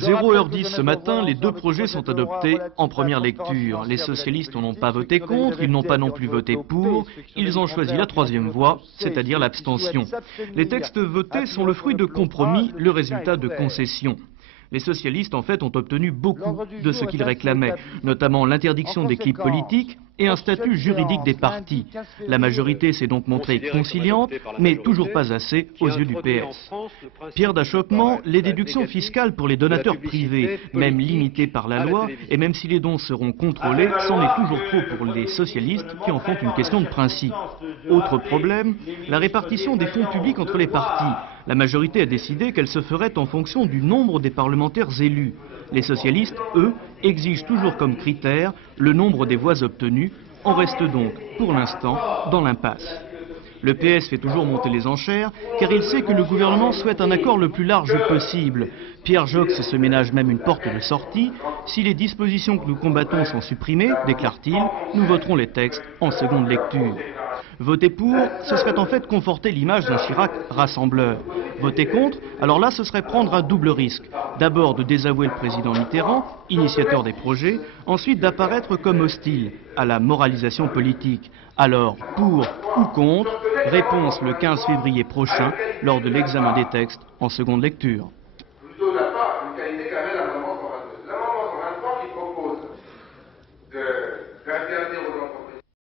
0h10 ce matin, les deux projets sont adoptés en première lecture. Les socialistes n'ont pas voté contre, ils n'ont pas non plus voté pour, ils ont choisi la troisième voie, c'est-à-dire l'abstention. Les textes votés sont le fruit de compromis, le résultat de concessions. Les socialistes, en fait, ont obtenu beaucoup de ce qu'ils réclamaient, notamment l'interdiction des clips politiques et un statut juridique des partis. La majorité s'est donc montrée conciliante, mais toujours pas assez aux yeux du PS. Pierre d'achoppement, les déductions fiscales pour les donateurs privés, même limitées par la loi, et même si les dons seront contrôlés, c'en est toujours trop pour les socialistes qui en font une question de principe. Autre problème, la répartition des fonds publics entre les partis. La majorité a décidé qu'elle se ferait en fonction du nombre des parlementaires élus. Les socialistes, eux, exigent toujours comme critère le nombre des voix obtenues. On reste donc, pour l'instant, dans l'impasse. Le PS fait toujours monter les enchères, car il sait que le gouvernement souhaite un accord le plus large possible. Pierre Joxe se ménage même une porte de sortie. Si les dispositions que nous combattons sont supprimées, déclare-t-il, nous voterons les textes en seconde lecture. Voter pour, ce serait en fait conforter l'image d'un Chirac rassembleur. Voter contre, alors là, ce serait prendre un double risque. D'abord de désavouer le président Mitterrand, initiateur des projets, ensuite d'apparaître comme hostile à la moralisation politique. Alors, pour ou contre, réponse le 15 février prochain, lors de l'examen des textes en seconde lecture.